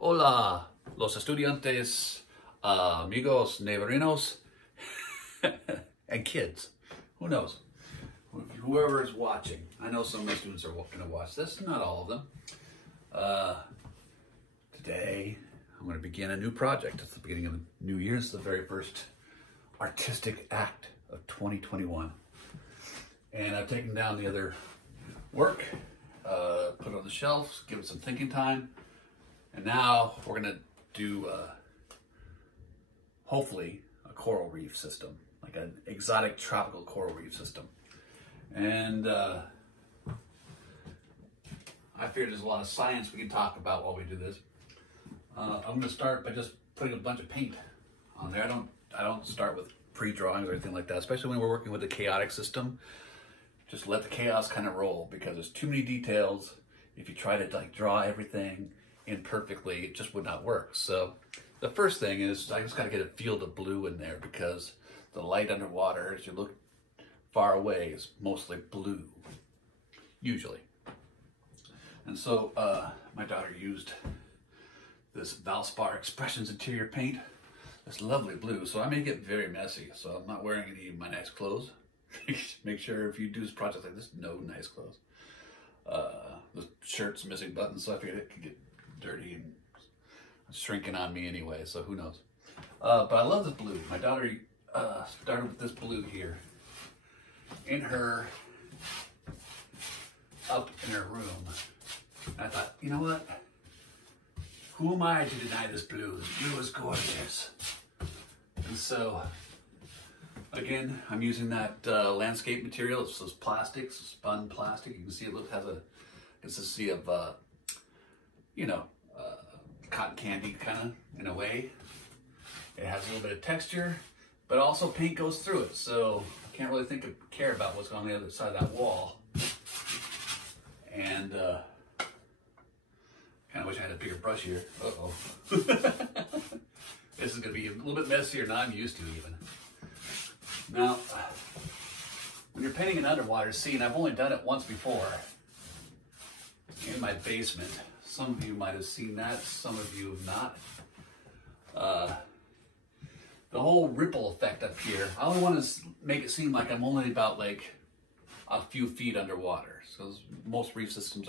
Hola, los estudiantes, amigos, neighborinos, and kids. Who knows? Whoever is watching. I know some of my students are going to watch this, not all of them. Today, I'm going to begin a new project. It's the beginning of the new year. It's the very first artistic act of 2021. And I've taken down the other work, put it on the shelves, give it some thinking time. And now we're going to do, hopefully, a coral reef system, like an exotic tropical coral reef system. And I figured there's a lot of science we can talk about while we do this. I'm going to start by just putting a bunch of paint on there. I don't start with pre-drawings or anything like that, especially when we're working with a chaotic system. Just let the chaos kind of roll, because there's too many details. If you try to like draw everything in perfectly, it just would not work. So the first thing is I just got to get a field of blue in there, because the light underwater, as you look far away, is mostly blue, usually. And so my daughter used this Valspar Expressions interior paint, this lovely blue. So I make it very messy. So I'm not wearing any of my nice clothes. Make sure if you do this project like this, no nice clothes. The shirt's missing buttons, so I figured it could get dirty and shrinking on me anyway, so who knows. But I love this blue. My daughter started with this blue here up in her room. And I thought, you know what? Who am I to deny this blue? This blue is gorgeous. And so, again, I'm using that landscape material. It's those plastics, spun plastic. You can see it has a consistency of, cotton candy kind of, in a way. It has a little bit of texture, but also paint goes through it. So I can't really care about what's on the other side of that wall. And kind of wish I had a bigger brush here. Uh-oh. This is going to be a little bit messier than I'm used to even. Now, when you're painting an underwater scene, I've only done it once before in my basement. Some of you might have seen that, some of you have not. The whole ripple effect up here, I only want to make it seem like I'm only about like a few feet underwater. So most reef systems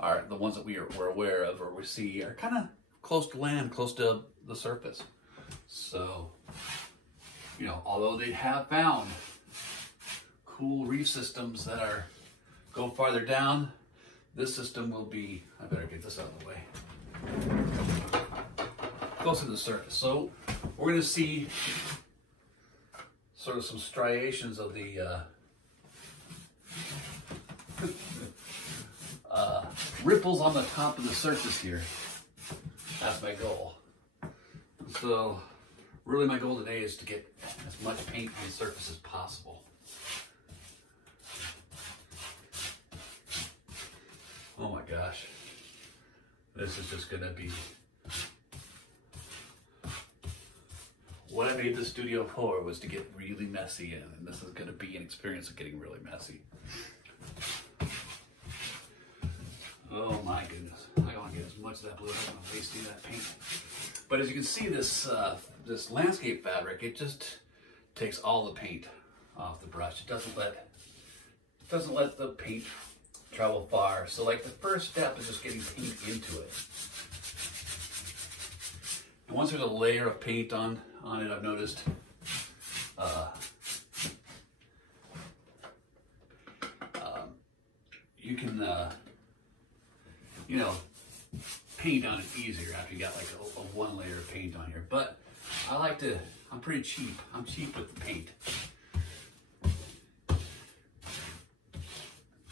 are the ones that we're aware of or we see are kind of close to land, close to the surface. So, although they have found cool reef systems that go farther down, this system will be, I better get this out of the way, close to the surface. So we're going to see sort of some striations of the ripples on the top of the surface here. That's my goal. So really my goal today is to get as much paint on the surface as possible. Oh my gosh. This is just gonna be what I made the studio for, was to get really messy in, and this is gonna be an experience of getting really messy. Oh my goodness. I want to get as much of that blue as I'm wasting that paint. But as you can see, this this landscape fabric, it just takes all the paint off the brush. It doesn't let the paint travel far. So like the first step is just getting paint into it. And once there's a layer of paint on it, I've noticed you can paint on it easier after you got like a one layer of paint on here. But I'm pretty cheap. I'm cheap with the paint.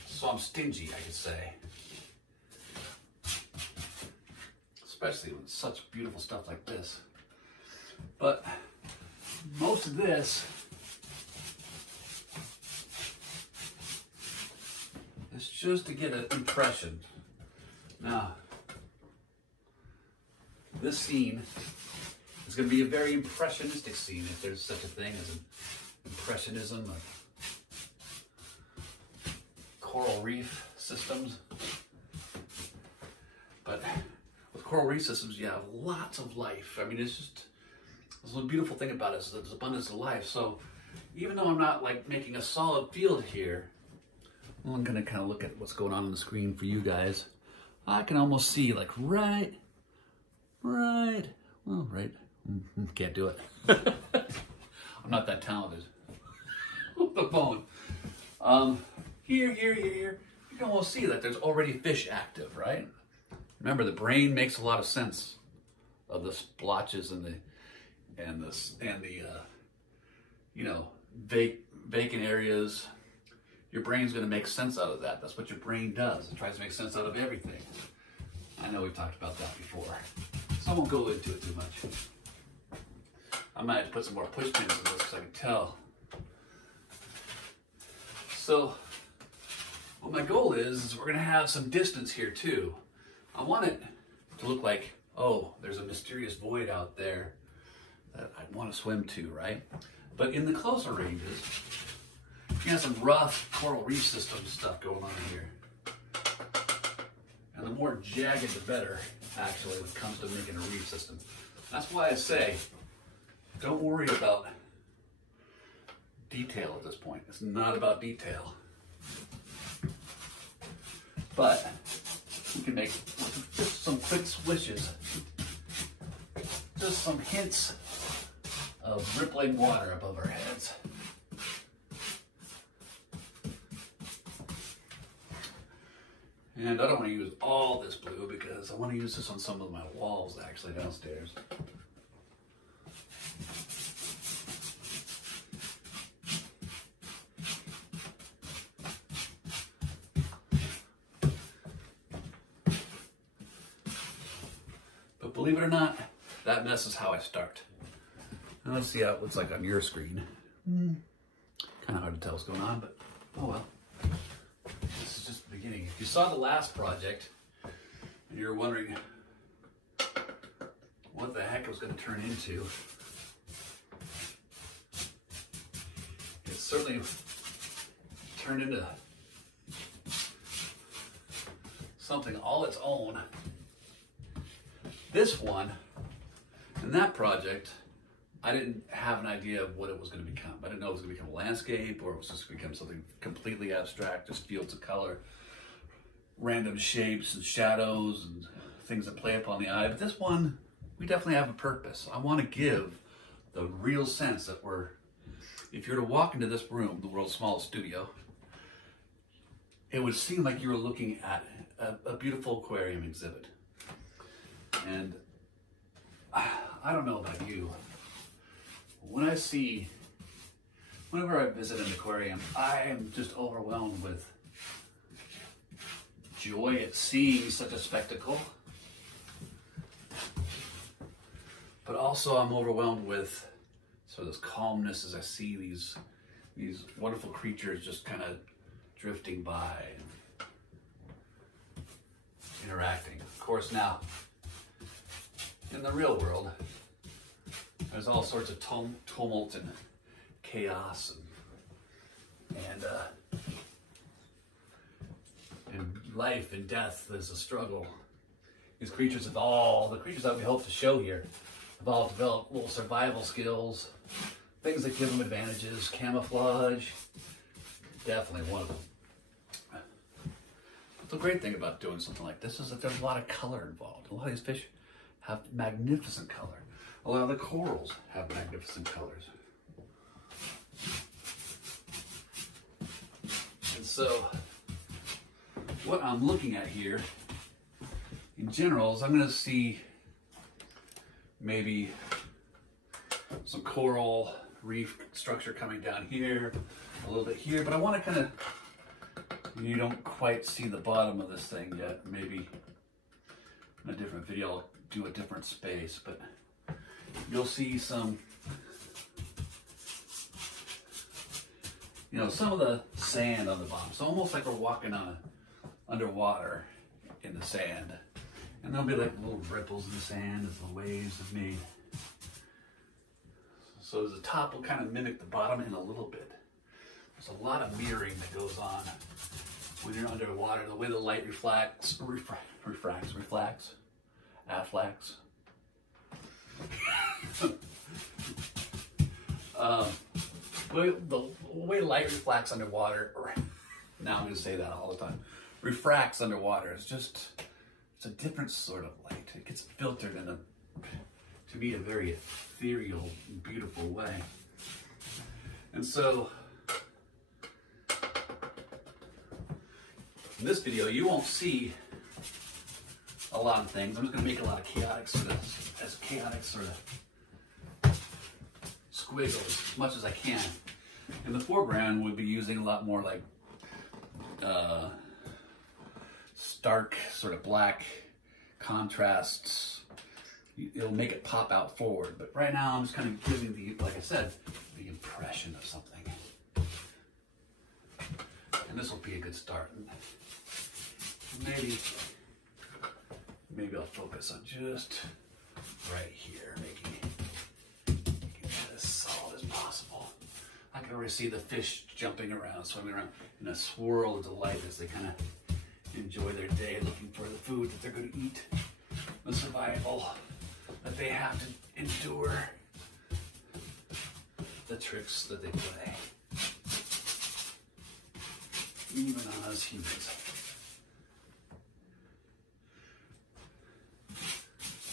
So I'm stingy, I could say. Especially with such beautiful stuff like this. But most of this is just to get an impression. Now, this scene is going to be a very impressionistic scene, if there's such a thing as an impressionism of coral reef systems. But with coral reef systems, you have lots of life. I mean, it's a beautiful thing about it is there's abundance of life. So even though I'm not like making a solid field here, I'm gonna kind of look at what's going on the screen for you guys. I can almost see like right, can't do it. I'm not that talented with the phone. Here, you can almost see that there's already fish active, right? Remember, the brain makes a lot of sense of the splotches and the vacant areas. Your brain's going to make sense out of that. That's what your brain does. It tries to make sense out of everything. I know we've talked about that before, so I won't go into it too much. I might have to put some more push pins in this because I can tell. So what my goal is we're going to have some distance here too. I want it to look like, oh, there's a mysterious void out there that I want to swim to, right? But in the closer ranges, you have some rough coral reef system stuff going on here. And the more jagged, the better, actually, when it comes to making a reef system. That's why I say, don't worry about detail at this point. It's not about detail. But we can make just some quick swishes, just some hints of rippling water above our heads. And I don't want to use all this blue because I want to use this on some of my walls actually downstairs. But believe it or not, that mess is how I start. Now let's see how it looks like on your screen. Kind of hard to tell what's going on, but oh well. This is just the beginning. If you saw the last project and you were wondering what the heck it was going to turn into, it certainly turned into something all its own. This one and that project, I didn't have an idea of what it was going to become. I didn't know it was going to become a landscape or it was just going to become something completely abstract, just fields of color, random shapes and shadows and things that play upon the eye. But this one, we definitely have a purpose. I want to give the real sense that if you were to walk into this room, the world's smallest studio, it would seem like you were looking at a beautiful aquarium exhibit. And I don't know about you, whenever I visit an aquarium, I am just overwhelmed with joy at seeing such a spectacle. But also I'm overwhelmed with sort of this calmness as I see these wonderful creatures just kind of drifting by and interacting. Of course, now, in the real world, there's all sorts of tumult and chaos and life and death. There's a struggle. These creatures the creatures that we hope to show here, have all developed little survival skills, things that give them advantages, camouflage, definitely one of them. But the great thing about doing something like this is that there's a lot of color involved. A lot of these fish have magnificent color. A lot of the corals have magnificent colors. And so, what I'm looking at here, in general, is I'm going to see maybe some coral reef structure coming down here, a little bit here, but I want to kind of, you don't quite see the bottom of this thing yet. Maybe in a different video I'll do a different space, but you'll see some, some of the sand on the bottom. So almost like we're walking on underwater in the sand. And there'll be like little ripples in the sand as the waves have made. So the top will kind of mimic the bottom in a little bit. There's a lot of mirroring that goes on when you're underwater. The way the light reflects Aflacs. The way light refracts underwater, now I'm going to say that all the time, refracts underwater, it's a different sort of light. It gets filtered in to me, a very ethereal, beautiful way. And so, in this video, you won't see a lot of things. I'm just going to make a lot of chaotic sort of squiggles as much as I can. In the foreground, we'll be using a lot more like stark, sort of black contrasts. It'll make it pop out forward. But right now, I'm just kind of giving the, like I said, the impression of something. And this will be a good start. Maybe I'll focus on just right here, making it as solid as possible. I can already see the fish jumping around, swimming around in a swirl of delight as they kind of enjoy their day looking for the food that they're going to eat, the survival that they have to endure, the tricks that they play, even on us humans.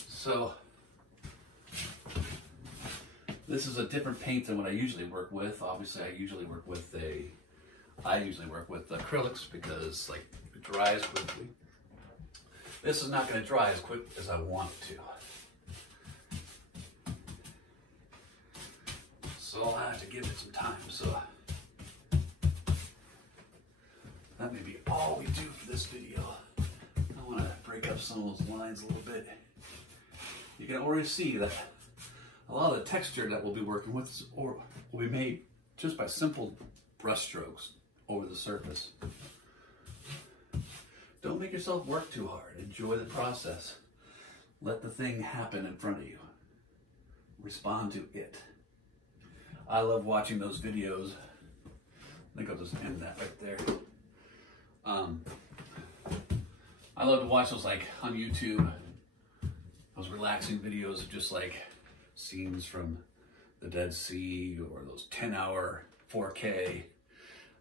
So, this is a different paint than what I usually work with. Obviously, I usually work with acrylics because like it dries quickly. This is not going to dry as quick as I want it to. So I'll have to give it some time. So that may be all we do for this video. I want to break up some of those lines a little bit. You can already see that a lot of the texture that we'll be working with will be made just by simple brush strokes over the surface. Don't make yourself work too hard. Enjoy the process. Let the thing happen in front of you. Respond to it. I love watching those videos. I think I'll just end that right there. I love to watch those like on YouTube. Those relaxing videos of just like scenes from the Dead Sea or those 10-hour 4K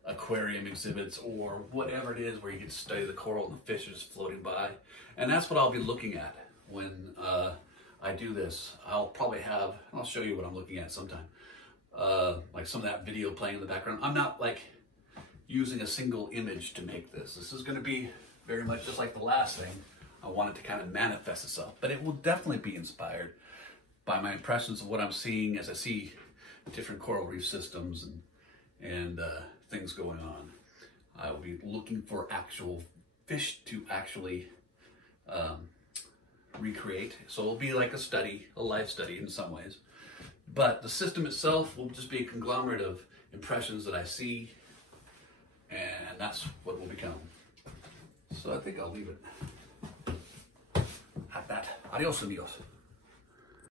aquarium exhibits or whatever it is where you can study the coral and the fish are just floating by. And that's what I'll be looking at when I do this. I'll probably have, I'll show you what I'm looking at sometime, like some of that video playing in the background. I'm not like using a single image to make this. This is going to be very much just like the last thing. I want it to kind of manifest itself, but it will definitely be inspired by my impressions of what I'm seeing as I see different coral reef systems and things going on. I will be looking for actual fish to actually recreate. So it'll be like a study, a life study in some ways. But the system itself will just be a conglomerate of impressions that I see, and that's what will become. So I think I'll leave it at that. Adios, amigos.